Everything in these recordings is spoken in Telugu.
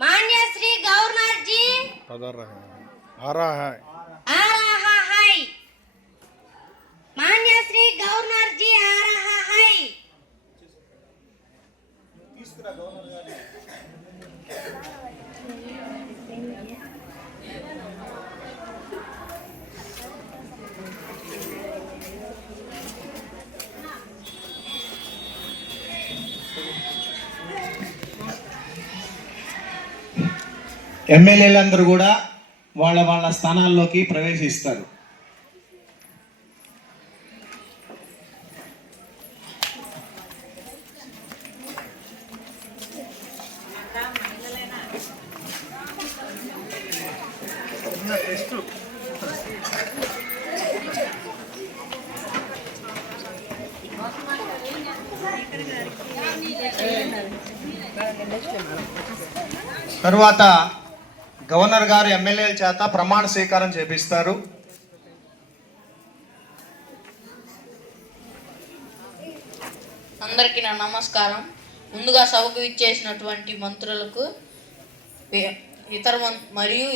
मान्य श्री गवर्नर जी आ रहा है। मान्य श्री गवर्नर जी आ रहा है। ఎమ్మెల్యేలందరూ కూడా వాళ్ళ వాళ్ళ స్థానాల్లోకి ప్రవేశిస్తారు. తరువాత గవర్నర్ గారు ఎమ్మెల్యేల చేత ప్రమాణ స్వీకారం చేపిస్తారు. అందరికీ నా నమస్కారం. ముందుగా సభకు ఇచ్చేసినటువంటి మంత్రులకు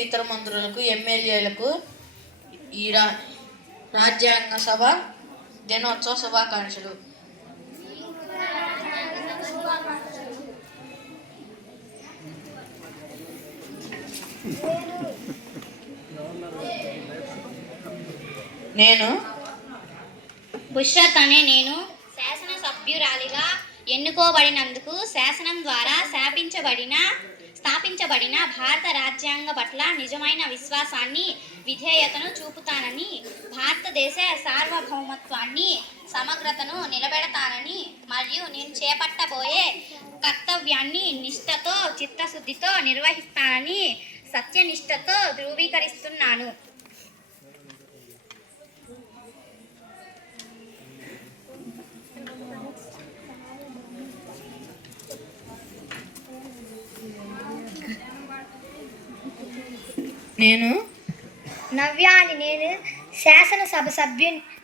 ఇతర మంత్రులకు ఎమ్మెల్యేలకు ఈ రాజ్యాంగ సభ దినోత్సవ శుభాకాంక్షలు. నేను బుష్రత్ అనే నేను శాసన సభ్యురాలిగా ఎన్నుకోబడినందుకు శాసనం ద్వారా స్థాపించబడిన భారత రాజ్యాంగ పట్ల నిజమైన విశ్వాసాన్ని విధేయతను చూపుతానని, భారతదేశ సార్వభౌమత్వాన్ని సమగ్రతను నిలబెడతానని మరియు నేను చేపట్టబోయే కర్తవ్యాన్ని నిష్ఠతో చిత్తశుద్ధితో నిర్వహిస్తానని సత్యనిష్టతో ధృవీకరిస్తున్నాను. నేను నవ్య అని నేను శాసనసభ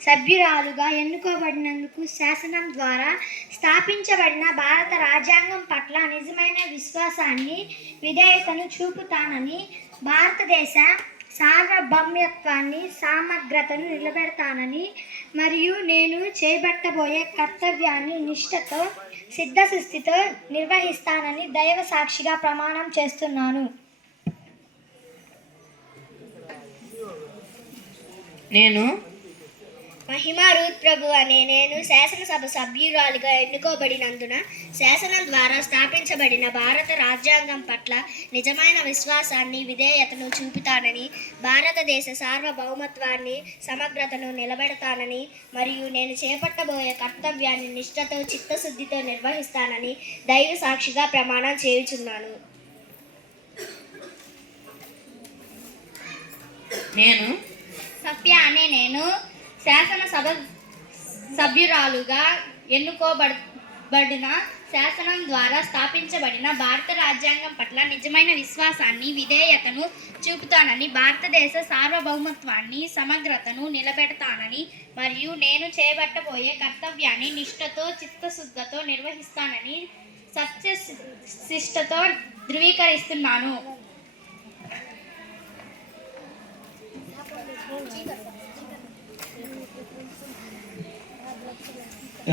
సభ్యురాలుగా ఎన్నుకోబడినందుకు శాసనం ద్వారా స్థాపించబడిన భారత రాజ్యాంగం పట్ల నిజమైన విశ్వాసాన్ని విధేయతను చూపుతానని, భారతదేశ సార్వభౌమత్వాన్ని సమగ్రతను నిలబెడతానని మరియు నేను చేపట్టబోయే కర్తవ్యాన్ని నిష్ఠతో సిద్ధశుద్ధితో నిర్వహిస్తానని దైవ సాక్షిగా ప్రమాణం చేస్తున్నాను. నేను మహిమా రూత్ ప్రభు అనే నేను శాసనసభ సభ్యురాలిగా ఎన్నుకోబడినందున శాసనం ద్వారా స్థాపించబడిన భారత రాజ్యాంగం పట్ల నిజమైన విశ్వాసాన్ని విధేయతను చూపుతానని, భారతదేశ సార్వభౌమత్వాన్ని సమగ్రతను నిలబెడతానని మరియు నేను చేపట్టబోయే కర్తవ్యాన్ని నిష్ఠతో చిత్తశుద్ధితో నిర్వహిస్తానని దైవ సాక్షిగా ప్రమాణం చేయుచున్నాను. నేను సఫ్య అనే నేను శాసనసభ సభ్యురాలుగా ఎన్నుకోబడిన శాసనం ద్వారా స్థాపించబడిన భారత రాజ్యాంగం పట్ల నిజమైన విశ్వాసాన్ని విధేయతను చూపుతానని, భారతదేశ సార్వభౌమత్వాన్ని సమగ్రతను నిలబెడతానని మరియు నేను చేపట్టబోయే కర్తవ్యాన్ని నిష్ఠతో చిత్తశుద్ధితో నిర్వహిస్తానని సత్యశిష్టతో ధృవీకరిస్తున్నాను.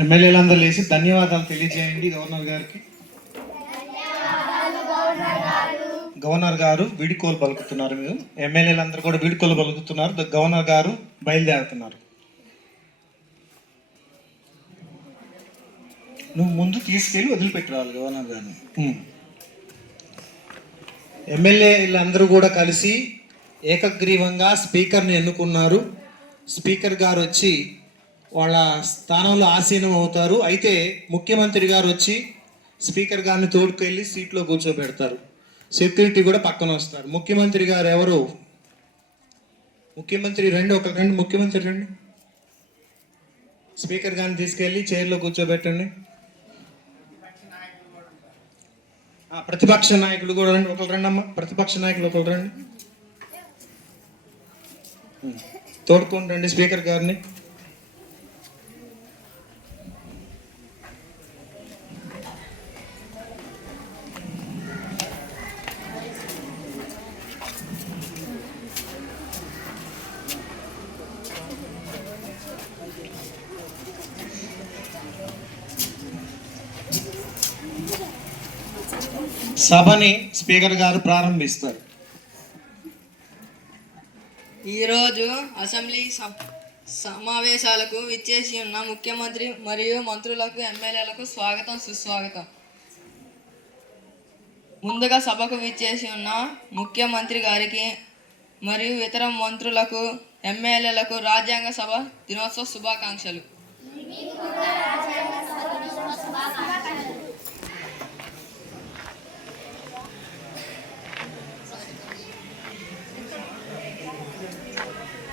ఎమ్మెల్యేలందరూ లేచి ధన్యవాదాలు తెలియజేయండి గవర్నర్ గారికి. గవర్నర్ గారు వీడుకోలు పలుకుతున్నారు. మీరు ఎమ్మెల్యేలందరూ కూడా వీడుకోలు పలుకుతున్నారు. గవర్నర్ గారు బయలుదేరుతున్నారు. నువ్వు ముందు తీసుకెళ్ళి వదిలిపెట్టాలి గవర్నర్ గారిని. ఎమ్మెల్యేలందరూ కూడా కలిసి ఏకగ్రీవంగా స్పీకర్ని ఎన్నుకున్నారు. స్పీకర్ గారు వచ్చి వాళ్ళ స్థానంలో ఆసీనం అవుతారు. అయితే ముఖ్యమంత్రి గారు వచ్చి స్పీకర్ గారిని తోడుకెళ్ళి సీట్లో కూర్చోబెడతారు. సెక్యూరిటీ కూడా పక్కన వస్తారు. ముఖ్యమంత్రి గారు ఎవరు? ముఖ్యమంత్రి రండి, ఒక రండి, ముఖ్యమంత్రి రండి. స్పీకర్ గారిని తీసుకెళ్ళి చైర్లో కూర్చోబెట్టండి. ప్రతిపక్ష నాయకులు కూడా రండి, ఒకరు రండి అమ్మా. ప్రతిపక్ష నాయకులు ఒకరు రండి, తోడుకొని రండి స్పీకర్ గారిని. సభని స్పీకర్ గారు ప్రారంభిస్తారు. ఈరోజు అసెంబ్లీ సమావేశాలకు విచ్చేసి ఉన్న ముఖ్యమంత్రి మరియు మంత్రులకు, ఎమ్మెల్యేలకు స్వాగతం, సుస్వాగతం. ముందుగా సభకు విచ్చేసి ఉన్న ముఖ్యమంత్రి గారికి మరియు ఇతర మంత్రులకు, ఎమ్మెల్యేలకు రాజ్యాంగ సభ దినోత్సవ శుభాకాంక్షలు.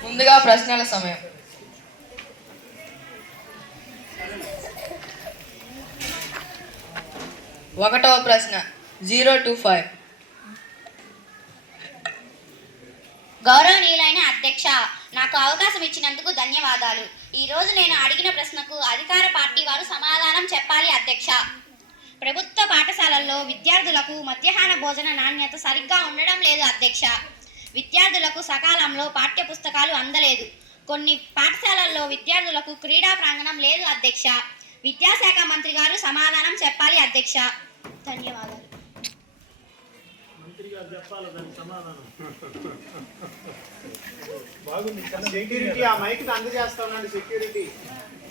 ముందుగా ప్రశ్నల సమయం. ఒకటవ ప్రశ్న 0 to 5. గౌరవనీయులైన అధ్యక్ష, నాకు అవకాశం ఇచ్చినందుకు ధన్యవాదాలు. ఈ రోజు నేను అడిగిన ప్రశ్నకు అధికార పార్టీ వారు సమాధానం చెప్పాలి అధ్యక్ష. ప్రభుత్వ పాఠశాలల్లో విద్యార్థులకు మధ్యాహ్న భోజన నాణ్యత సరిగ్గా ఉండడం లేదు అధ్యక్ష. విద్యార్థులకు సకాలంలో పాఠ్య పుస్తకాలు అందలేదు. కొన్ని పాఠశాలల్లో విద్యార్థులకు క్రీడా ప్రాంగణం లేదు అధ్యక్ష. విద్యాశాఖ మంత్రి గారు సమాధానం చెప్పాలి అధ్యక్ష. ధన్యవాదాలు.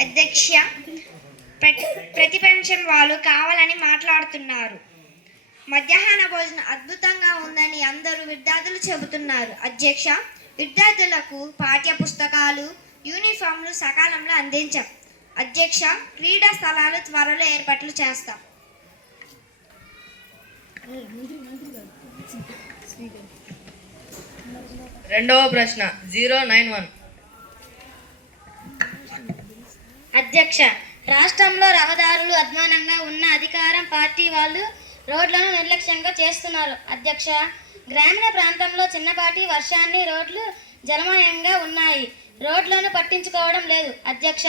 అధ్యక్ష, ప్రతిపక్షం వాళ్ళు కావాలని మాట్లాడుతున్నారు. మధ్యాహ్న భోజనం అద్భుతంగా ఉందని అందరూ విద్యార్థులు చెబుతున్నారు అధ్యక్ష. విద్యార్థులకు పాఠ్య పుస్తకాలు, యూనిఫామ్లు సకాలంలో అందించాం అధ్యక్ష. క్రీడా స్థలాలు త్వరలో ఏర్పాట్లు చేస్తాం. రెండవ ప్రశ్న 091. అధ్యక్ష, రాష్ట్రంలో రహదారులు అధ్వానంగా ఉన్న అధికారం పార్టీ వాళ్ళు రోడ్లను నిర్లక్ష్యంగా చేస్తున్నారు అధ్యక్ష. గ్రామీణ ప్రాంతంలో చిన్నపాటి వర్షాన్ని రోడ్లు జలమయంగా ఉన్నాయి. రోడ్లను పట్టించుకోవడం లేదు అధ్యక్ష.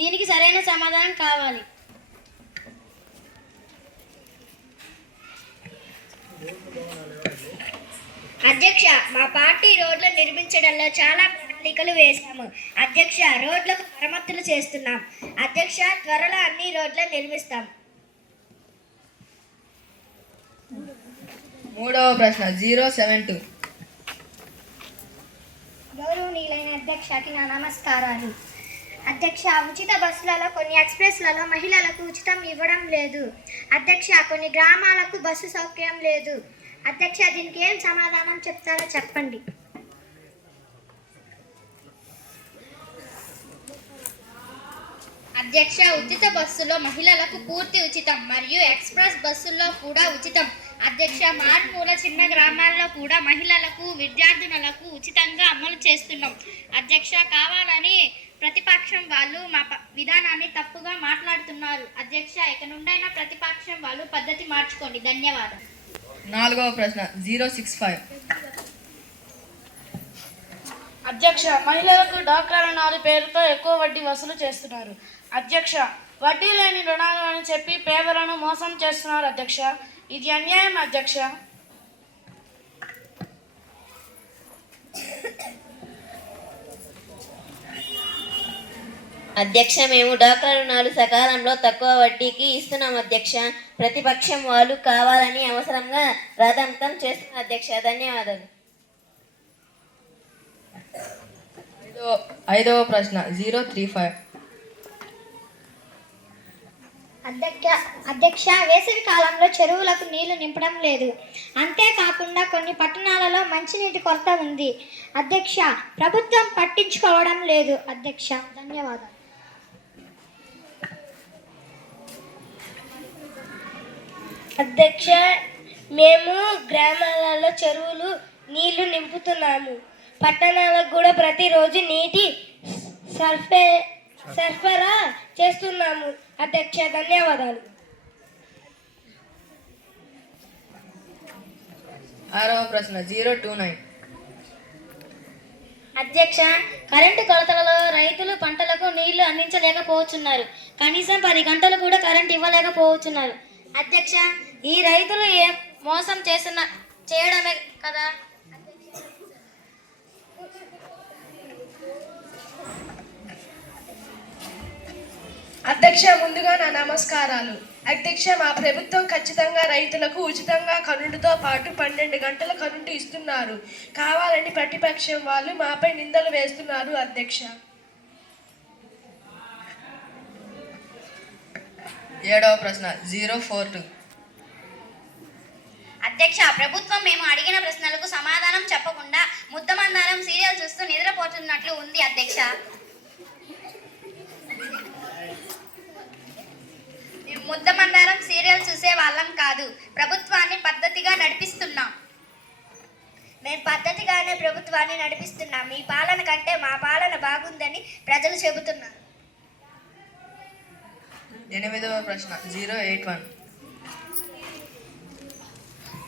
దీనికి సరైన సమాధానం కావాలి. అధ్యక్ష, మా పార్టీ రోడ్లు నిర్మించడంలో చాలా ప్రణాళికలు వేశాము అధ్యక్ష. రోడ్లకు మరమ్మతులు చేస్తున్నాం అధ్యక్ష. త్వరలో అన్ని రోడ్లు నిర్మిస్తాం. మూడవ ప్రశ్న 072. గౌరవనీయులైన అధ్యక్షకి నా నమస్కారాలు అధ్యక్ష. ఉచిత బస్సులలో కొన్ని ఎక్స్ప్రెస్లలో మహిళలకు ఉచితం ఇవ్వడం లేదు అధ్యక్ష. కొన్ని గ్రామాలకు బస్సు సౌకర్యం లేదు అధ్యక్ష. దీనికి ఏం సమాధానం చెప్తారో చెప్పండి. అధ్యక్ష, ఉచిత బస్సులో మహిళలకు పూర్తి ఉచితం మరియు ఎక్స్ప్రెస్ బస్సుల్లో కూడా ఉచితం అధ్యక్ష. మారుమూల చిన్న గ్రామాల్లో కూడా మహిళలకు, విద్యార్థినులకు ఉచితంగా అమలు చేస్తున్నాం అధ్యక్ష. కావాలని ప్రతిపక్షం వాళ్ళు మా విధానాన్ని తప్పుగా మాట్లాడుతున్నారు అధ్యక్ష. ఇక నుండైనా ప్రతిపక్షం వాళ్ళు పద్ధతి మార్చుకోండి. ధన్యవాదాలు. నాలుగవ ప్రశ్న 065. అధ్యక్ష, మహిళలకు డాక్రా రుణాలు పేరుతో ఎక్కువ వడ్డీ వసూలు చేస్తున్నారు అధ్యక్ష. వడ్డీ లేని రుణాలు అని చెప్పి పేదలను మోసం చేస్తున్నారు అధ్యక్ష. ఇది అన్యాయం అధ్యక్ష. అధ్యక్ష, మేము డాక్రా రుణాలు సకాలంలో తక్కువ వడ్డీకి ఇస్తున్నాం అధ్యక్ష. ప్రతిపక్షం వాళ్ళు కావాలని అవసరంగా రాద్ధాంతం చేస్తున్నారు అధ్యక్ష. ధన్యవాదాలు. ఐదవ ప్రశ్న 035. అధ్యక్ష, వేసవి కాలంలో చెరువులకు నీళ్లు నింపడం లేదు. అంతేకాకుండా కొన్ని పట్టణాలలో మంచినీటి కొరత ఉంది అధ్యక్ష. ప్రభుత్వం పట్టించుకోవడం లేదు అధ్యక్ష. ధన్యవాదాలు. అధ్యక్ష, మేము గ్రామాలలో చెరువులు నీళ్లు నింపుతున్నాము. పట్టణాలకు కూడా ప్రతిరోజు నీటి సరఫరా చేస్తున్నాము అధ్యక్ష. ధన్యవాదాలు. ఆరవ ప్రశ్న 029. అధ్యక్ష, కరెంటు కొరతలలో రైతులు పంటలకు నీళ్లు అందించలేకపోతున్నారు. కనీసం 10 గంటలు కూడా కరెంటు ఇవ్వలేకపోతున్నారు అధ్యక్ష. ఈ రైతులు ఏం మోసం చేయడమే కదా. అధ్యక్ష, ముందుగా నా నమస్కారాలు. అధ్యక్ష, మా ప్రభుత్వం ఖచ్చితంగా రైతులకు ఉచితంగా కరెంటుతో పాటు 12 గంటల కరెంటు ఇస్తున్నారు. కావాలని ప్రతిపక్షం వాళ్ళు మాపై నిందలు వేస్తున్నారు అధ్యక్ష. 7వ ప్రశ్న 042. అధ్యక్ష, ప్రభుత్వం మేము అడిగిన ప్రశ్నలకు సమాధానం చెప్పకుండా ముద్దమందారం సీరియల్ చూస్తూ నిద్రపోతున్నట్లు ఉంది అధ్యక్ష. ముద్దమందారం సీరియల్ చూసే వాళ్ళం కాదు, ప్రభుత్వాన్ని పద్ధతిగా నడిపిస్తున్నాం. మేము పద్ధతిగానే ప్రభుత్వాన్ని నడిపిస్తున్నాం. మీ పాలన కంటే మా పాలన బాగుందని ప్రజలు చెబుతున్నారు. 8వ ప్రశ్న 081.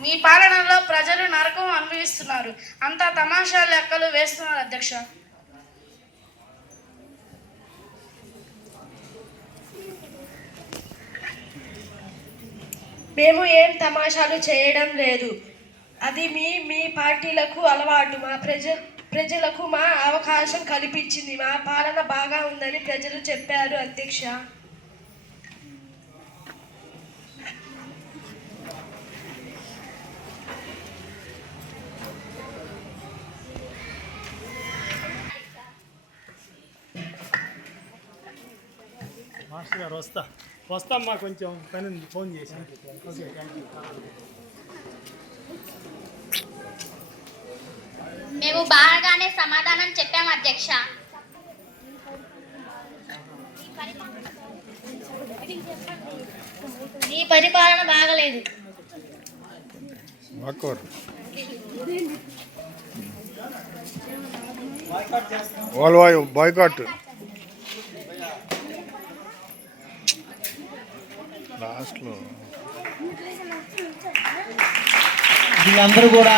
మీ పాలనలో ప్రజలు నరకం అనుభవిస్తున్నారు. అంతా తమాషా లెక్కలు వేస్తున్నారు అధ్యక్ష. మేము ఏం తమాషాలు చేయడం లేదు. అది మీ పార్టీలకు అలవాటు. మా ప్రజలకు మా అవకాశం కల్పించింది. మా పాలన బాగా ఉందని ప్రజలు చెప్పారు అధ్యక్ష. మాస్టర్ గారు వస్తామ్మా, కొంచెం పని ఉంది, ఫోన్ చేసి. Okay, thank you. మేము బాగానే సమాధానం చెప్పాం అధ్యక్ష. ఈ పరిపాలన బాగలేదు. బాయ్కాట్ లాస్ట్లో వీళ్ళందరూ కూడా